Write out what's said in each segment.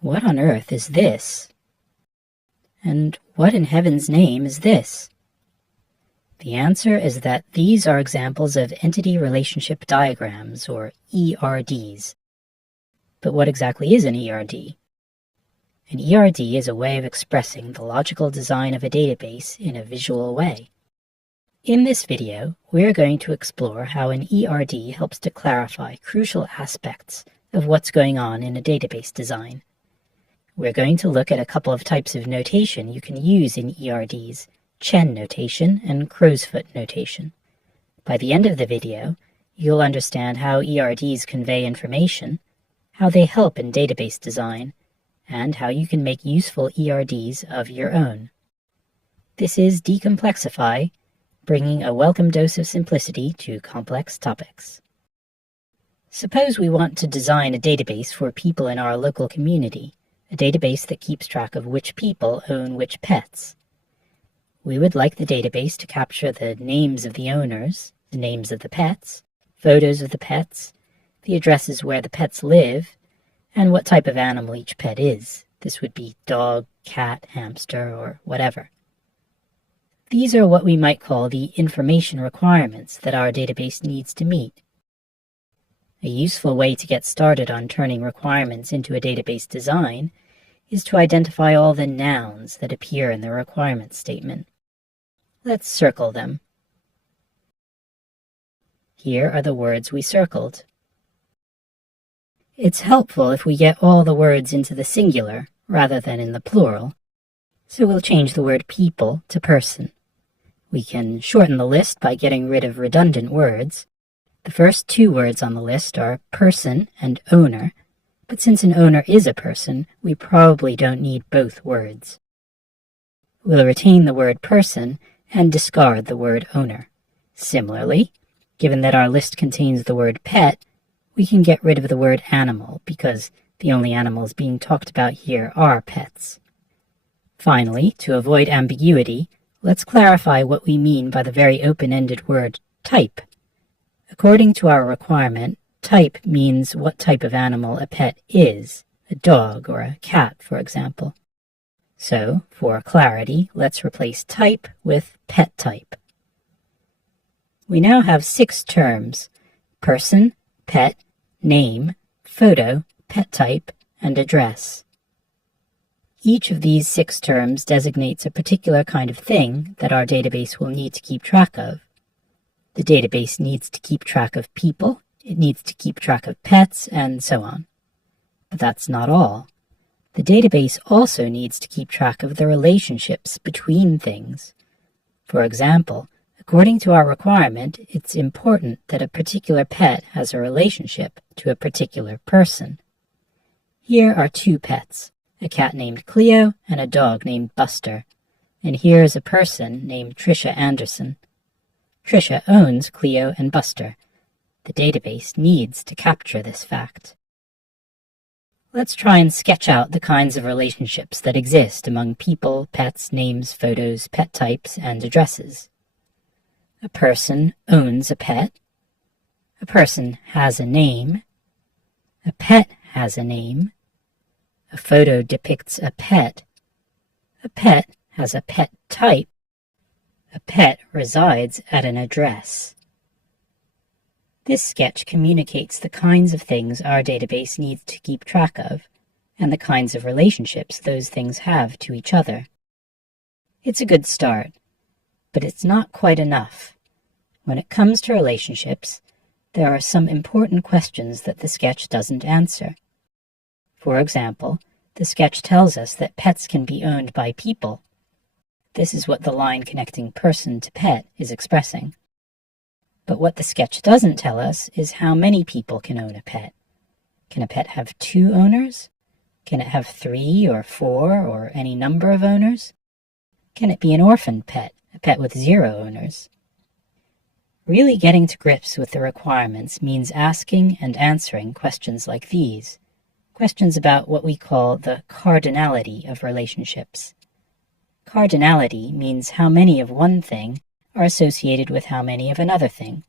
What on earth is this? And what in heaven's name is this? The answer is that these are examples of entity relationship diagrams, or ERDs. But what exactly is an ERD? An ERD is a way of expressing the logical design of a database in a visual way. In this video, we're going to explore how an ERD helps to clarify crucial aspects of what's going on in a database design. We're going to look at a couple of types of notation you can use in ERDs, Chen notation and crow's foot notation. By the end of the video, you'll understand how ERDs convey information, how they help in database design, and how you can make useful ERDs of your own. This is Decomplexify, bringing a welcome dose of simplicity to complex topics. Suppose we want to design a database for people in our local community, a database that keeps track of which people own which pets. We would like the database to capture the names of the owners, the names of the pets, photos of the pets, the addresses where the pets live, and what type of animal each pet is. This would be dog, cat, hamster, or whatever. These are what we might call the information requirements that our database needs to meet. A useful way to get started on turning requirements into a database design is to identify all the nouns that appear in the requirement statement. Let's circle them. Here are the words we circled. It's helpful if we get all the words into the singular rather than in the plural, so we'll change the word people to person. We can shorten the list by getting rid of redundant words. The first two words on the list are person and owner, but since an owner is a person, we probably don't need both words. We'll retain the word person and discard the word owner. Similarly, given that our list contains the word pet, we can get rid of the word animal because the only animals being talked about here are pets. Finally, to avoid ambiguity, let's clarify what we mean by the very open-ended word type. According to our requirement, type means what type of animal a pet is, a dog or a cat, for example. So, for clarity, let's replace type with pet type. We now have 6 terms: person, pet, name, photo, pet type, and address. Each of these 6 terms designates a particular kind of thing that our database will need to keep track of. The database needs to keep track of people, it needs to keep track of pets, and so on. But that's not all. The database also needs to keep track of the relationships between things. For example, according to our requirement, it's important that a particular pet has a relationship to a particular person. Here are 2 pets, a cat named Cleo and a dog named Buster, and here is a person named Tricia Anderson. Tricia owns Cleo and Buster. The database needs to capture this fact. Let's try and sketch out the kinds of relationships that exist among people, pets, names, photos, pet types, and addresses. A person owns a pet. A person has a name. A pet has a name. A photo depicts a pet. A pet has a pet type. A pet resides at an address. This sketch communicates the kinds of things our database needs to keep track of, and the kinds of relationships those things have to each other. It's a good start, but it's not quite enough. When it comes to relationships, there are some important questions that the sketch doesn't answer. For example, the sketch tells us that pets can be owned by people. This is what the line connecting person to pet is expressing. But what the sketch doesn't tell us is how many people can own a pet. Can a pet have 2 owners? Can it have 3 or 4 or any number of owners? Can it be an orphaned pet, a pet with 0 owners? Really getting to grips with the requirements means asking and answering questions like these, questions about what we call the cardinality of relationships. Cardinality means how many of one thing are associated with how many of another thing.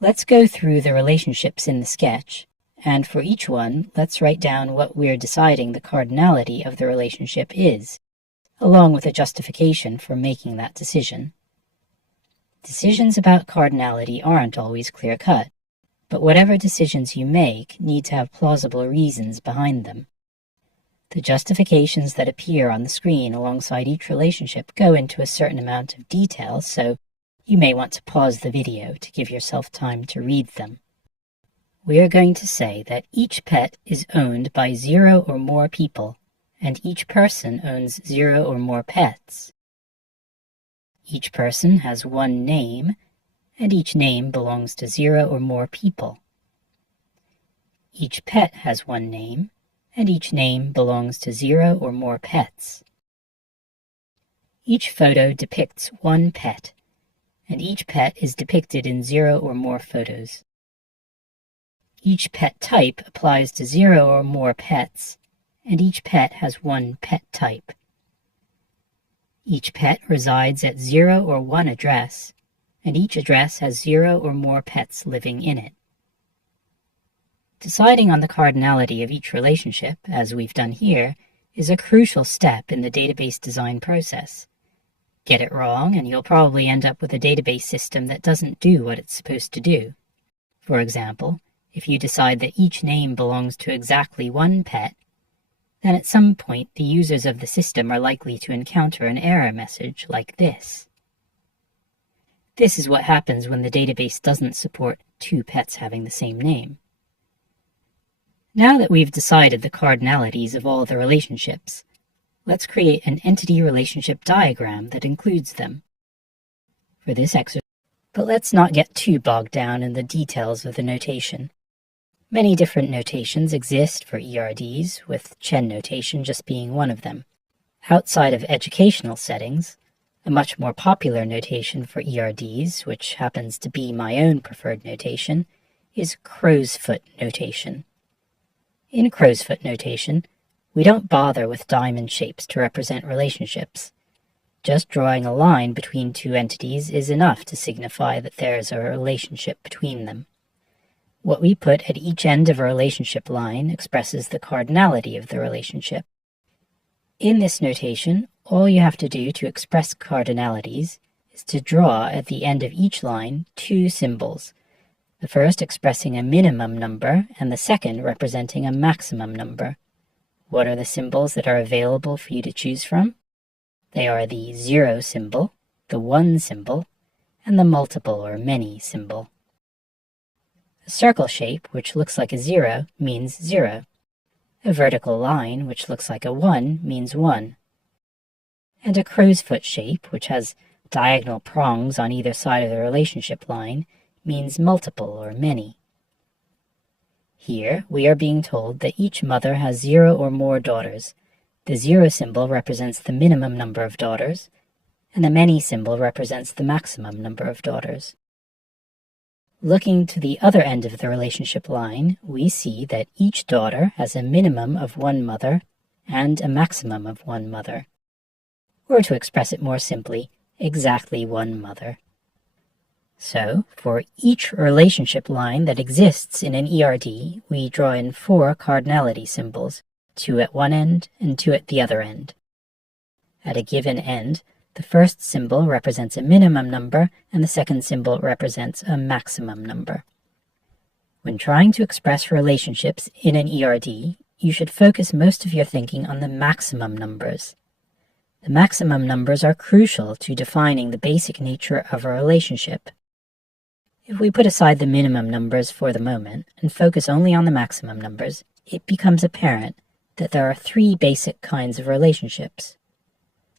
Let's go through the relationships in the sketch and for each one, let's write down what we're deciding the cardinality of the relationship is, along with a justification for making that decision. Decisions about cardinality aren't always clear-cut, but whatever decisions you make need to have plausible reasons behind them. The justifications that appear on the screen alongside each relationship go into a certain amount of detail, so you may want to pause the video to give yourself time to read them. We are going to say that each pet is owned by 0 or more people, and each person owns 0 or more pets. Each person has one name, and each name belongs to 0 or more people. Each pet has one name, and each name belongs to 0 or more pets. Each photo depicts one pet, and each pet is depicted in 0 or more photos. Each pet type applies to 0 or more pets, and each pet has one pet type. Each pet resides at 0 or 1 address, and each address has 0 or more pets living in it. Deciding on the cardinality of each relationship, as we've done here, is a crucial step in the database design process. Get it wrong, and you'll probably end up with a database system that doesn't do what it's supposed to do. For example, if you decide that each name belongs to exactly one pet, then at some point the users of the system are likely to encounter an error message like this. This is what happens when the database doesn't support 2 pets having the same name. Now that we've decided the cardinalities of all the relationships, let's create an entity relationship diagram that includes them. For this exercise, but let's not get too bogged down in the details of the notation. Many different notations exist for ERDs, with Chen notation just being one of them. Outside of educational settings, a much more popular notation for ERDs, which happens to be my own preferred notation, is crow's foot notation. In crow's foot notation, we don't bother with diamond shapes to represent relationships. Just drawing a line between 2 entities is enough to signify that there is a relationship between them. What we put at each end of a relationship line expresses the cardinality of the relationship. In this notation, all you have to do to express cardinalities is to draw at the end of each line 2 symbols, the first expressing a minimum number and the second representing a maximum number. What are the symbols that are available for you to choose from? They are the 0 symbol, the 1 symbol, and the multiple or many symbol. A circle shape, which looks like a 0, means 0. A vertical line, which looks like a 1, means 1. And a crow's foot shape, which has diagonal prongs on either side of the relationship line, means multiple or many. Here, we are being told that each mother has 0 or more daughters. The 0 symbol represents the minimum number of daughters, and the many symbol represents the maximum number of daughters. Looking to the other end of the relationship line, we see that each daughter has a minimum of 1 mother and a maximum of 1 mother. Or to express it more simply, exactly 1 mother. So, for each relationship line that exists in an ERD, we draw in 4 cardinality symbols, 2 at one end and 2 at the other end. At a given end, the first symbol represents a minimum number, and the second symbol represents a maximum number. When trying to express relationships in an ERD, you should focus most of your thinking on the maximum numbers. The maximum numbers are crucial to defining the basic nature of a relationship. If we put aside the minimum numbers for the moment and focus only on the maximum numbers, it becomes apparent that there are 3 basic kinds of relationships.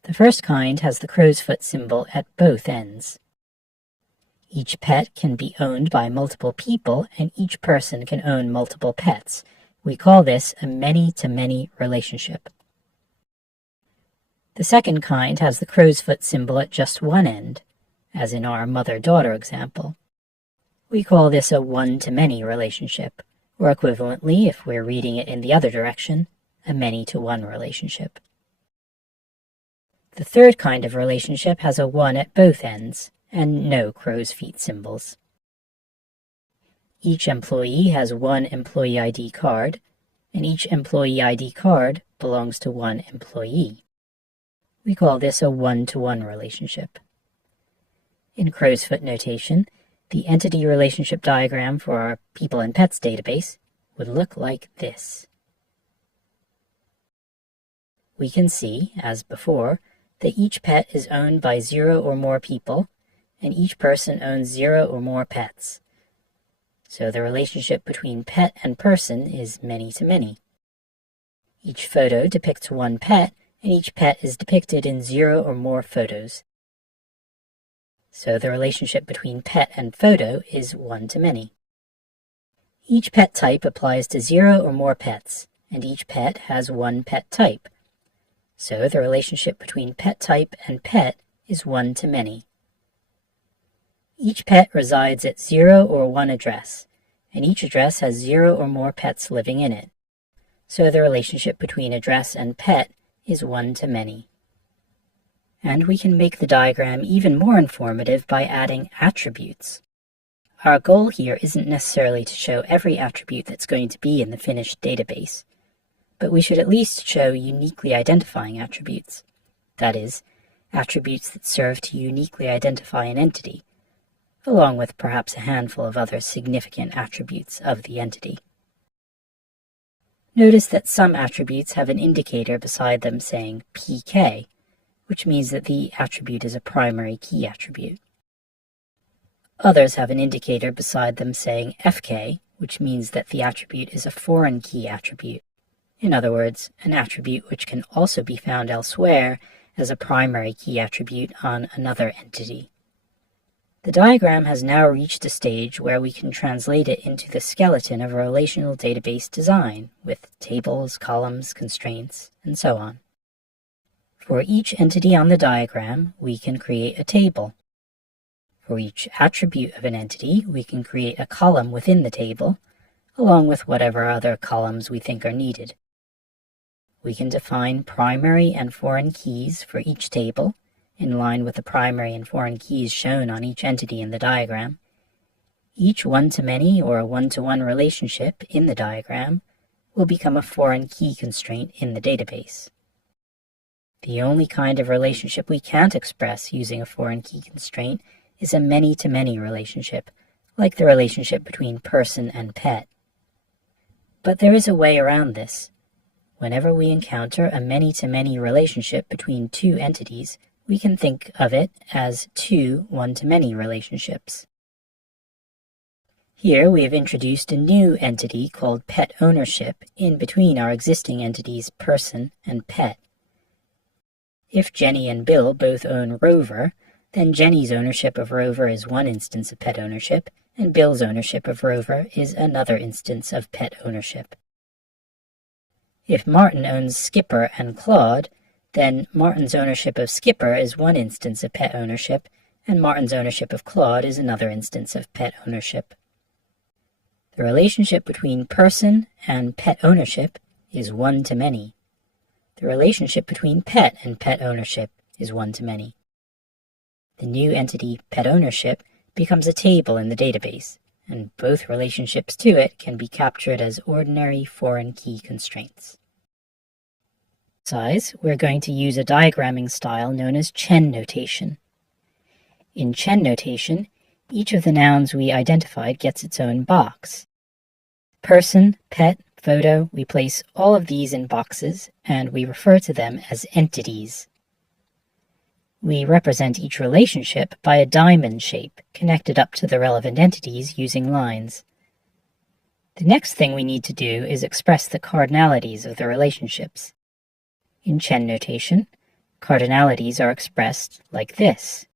The first kind has the crow's foot symbol at both ends. Each pet can be owned by multiple people, and each person can own multiple pets. We call this a many-to-many relationship. The second kind has the crow's foot symbol at just one end, as in our mother-daughter example. We call this a one-to-many relationship, or equivalently, if we're reading it in the other direction, a many-to-one relationship. The third kind of relationship has a 1 at both ends, and no crow's feet symbols. Each employee has one employee ID card, and each employee ID card belongs to one employee. We call this a one-to-one relationship. In crow's foot notation, the entity relationship diagram for our people and pets database would look like this. We can see, as before, that each pet is owned by 0 or more people, and each person owns 0 or more pets. So the relationship between pet and person is many-to-many. Each photo depicts one pet, and each pet is depicted in 0 or more photos. So the relationship between pet and photo is one-to-many. Each pet type applies to 0 or more pets, and each pet has one pet type. So the relationship between pet type and pet is one-to-many. Each pet resides at 0 or 1 address, and each address has 0 or more pets living in it. So the relationship between address and pet is one-to-many. And we can make the diagram even more informative by adding attributes. Our goal here isn't necessarily to show every attribute that's going to be in the finished database, but we should at least show uniquely identifying attributes. That is, attributes that serve to uniquely identify an entity, along with perhaps a handful of other significant attributes of the entity. Notice that some attributes have an indicator beside them saying PK, which means that the attribute is a primary key attribute. Others have an indicator beside them saying FK, which means that the attribute is a foreign key attribute. In other words, an attribute which can also be found elsewhere as a primary key attribute on another entity. The diagram has now reached a stage where we can translate it into the skeleton of a relational database design, with tables, columns, constraints, and so on. For each entity on the diagram, we can create a table. For each attribute of an entity, we can create a column within the table, along with whatever other columns we think are needed. We can define primary and foreign keys for each table, in line with the primary and foreign keys shown on each entity in the diagram. Each one-to-many or one-to-one relationship in the diagram will become a foreign key constraint in the database. The only kind of relationship we can't express using a foreign key constraint is a many-to-many relationship, like the relationship between person and pet. But there is a way around this. Whenever we encounter a many-to-many relationship between two entities, we can think of it as two one-to-many relationships. Here we have introduced a new entity called pet ownership in between our existing entities person and pet. If Jenny and Bill both own Rover, then Jenny's ownership of Rover is one instance of pet ownership, and Bill's ownership of Rover is another instance of pet ownership. If Martin owns Skipper and Claude, then Martin's ownership of Skipper is one instance of pet ownership, and Martin's ownership of Claude is another instance of pet ownership. The relationship between person and pet ownership is one-to-many. The relationship between pet and pet ownership is one-to-many. The new entity pet ownership becomes a table in the database, and both relationships to it can be captured as ordinary foreign key constraints. We're going to use a diagramming style known as Chen notation. In Chen notation, each of the nouns we identified gets its own box. Person, pet, photo, we place all of these in boxes, and we refer to them as entities. We represent each relationship by a diamond shape connected up to the relevant entities using lines. The next thing we need to do is express the cardinalities of the relationships. In Chen notation, cardinalities are expressed like this.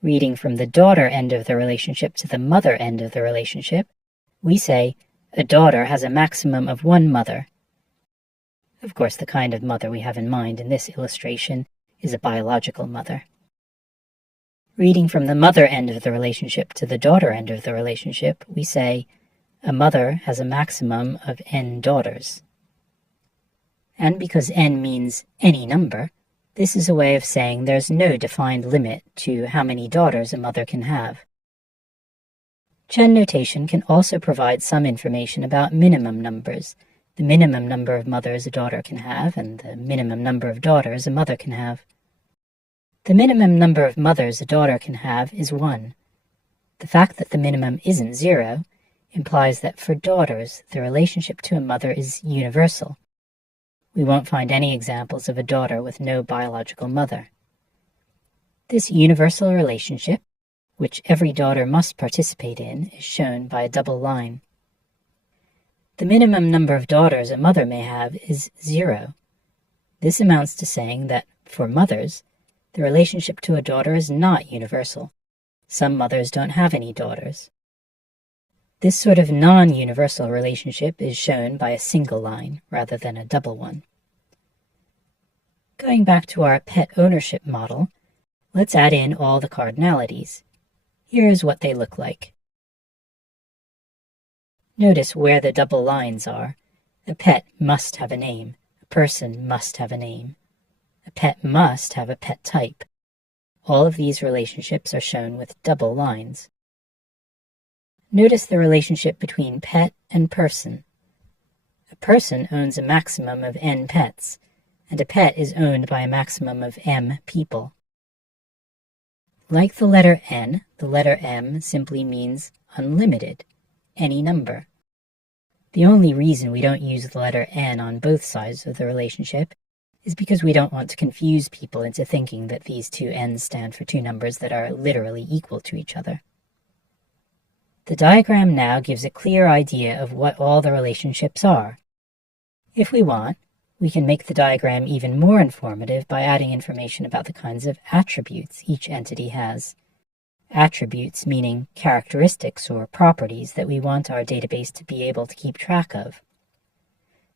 Reading from the daughter end of the relationship to the mother end of the relationship, we say a daughter has a maximum of one mother. Of course, the kind of mother we have in mind in this illustration is a biological mother. Reading from the mother end of the relationship to the daughter end of the relationship, we say a mother has a maximum of n daughters. And because n means any number, this is a way of saying there's no defined limit to how many daughters a mother can have. Chen notation can also provide some information about minimum numbers, the minimum number of mothers a daughter can have, and the minimum number of daughters a mother can have. The minimum number of mothers a daughter can have is 1. The fact that the minimum isn't 0 implies that for daughters, the relationship to a mother is universal. We won't find any examples of a daughter with no biological mother. This universal relationship, which every daughter must participate in, is shown by a double line. The minimum number of daughters a mother may have is 0. This amounts to saying that, for mothers, the relationship to a daughter is not universal. Some mothers don't have any daughters. This sort of non-universal relationship is shown by a single line rather than a double one. Going back to our pet ownership model, let's add in all the cardinalities. Here's what they look like. Notice where the double lines are. A pet must have a name. A person must have a name. A pet must have a pet type. All of these relationships are shown with double lines. Notice the relationship between pet and person. A person owns a maximum of n pets, and a pet is owned by a maximum of m people. Like the letter n, the letter m simply means unlimited, any number. The only reason we don't use the letter n on both sides of the relationship is because we don't want to confuse people into thinking that these two n's stand for two numbers that are literally equal to each other. The diagram now gives a clear idea of what all the relationships are. If we want, we can make the diagram even more informative by adding information about the kinds of attributes each entity has. Attributes meaning characteristics or properties that we want our database to be able to keep track of.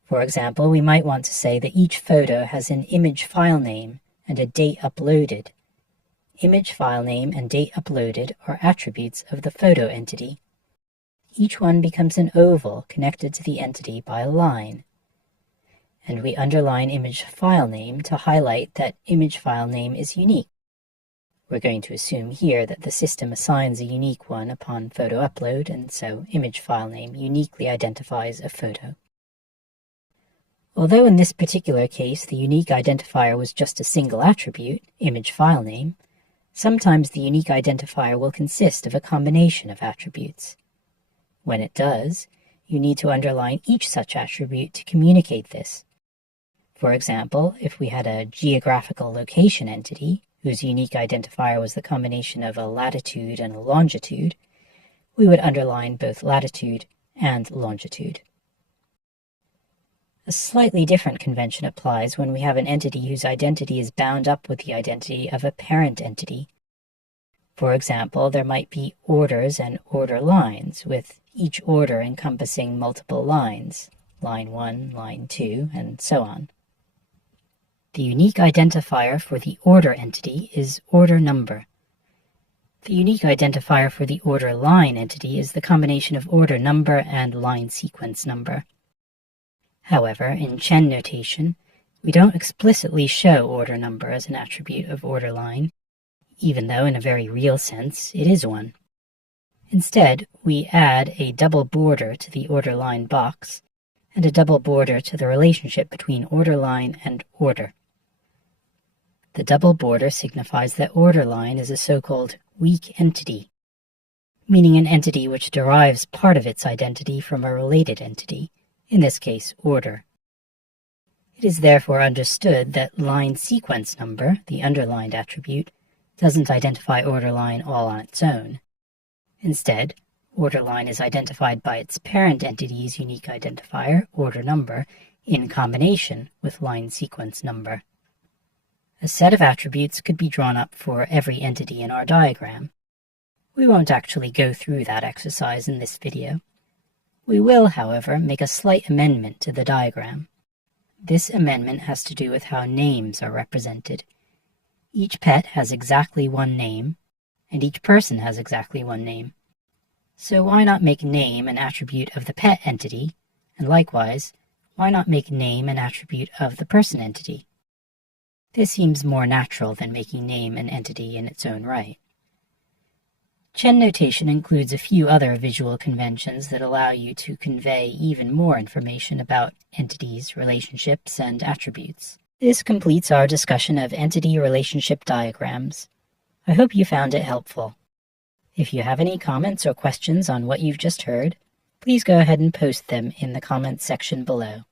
For example, we might want to say that each photo has an image file name and a date uploaded. Image file name and date uploaded are attributes of the photo entity. Each one becomes an oval connected to the entity by a line. And we underline image file name to highlight that image file name is unique. We're going to assume here that the system assigns a unique one upon photo upload, and so image file name uniquely identifies a photo. Although in this particular case the unique identifier was just a single attribute, image file name, sometimes the unique identifier will consist of a combination of attributes. When it does, you need to underline each such attribute to communicate this. For example, if we had a geographical location entity, whose unique identifier was the combination of a latitude and a longitude, we would underline both latitude and longitude. A slightly different convention applies when we have an entity whose identity is bound up with the identity of a parent entity. For example, there might be orders and order lines, with each order encompassing multiple lines, line 1, line 2, and so on. The unique identifier for the order entity is order number. The unique identifier for the order line entity is the combination of order number and line sequence number. However, in Chen notation, we don't explicitly show order number as an attribute of order line, even though in a very real sense it is one. Instead, we add a double border to the order line box and a double border to the relationship between order line and order. The double border signifies that order line is a so-called weak entity, meaning an entity which derives part of its identity from a related entity, in this case order. It is therefore understood that line sequence number, the underlined attribute, doesn't identify order line all on its own. Instead, order line is identified by its parent entity's unique identifier, order number, in combination with line sequence number. A set of attributes could be drawn up for every entity in our diagram. We won't actually go through that exercise in this video. We will, however, make a slight amendment to the diagram. This amendment has to do with how names are represented. Each pet has exactly one name, and each person has exactly one name. So why not make name an attribute of the pet entity, and likewise, why not make name an attribute of the person entity? This seems more natural than making name an entity in its own right. Chen notation includes a few other visual conventions that allow you to convey even more information about entities, relationships, and attributes. This completes our discussion of entity relationship diagrams. I hope you found it helpful. If you have any comments or questions on what you've just heard, please go ahead and post them in the comments section below.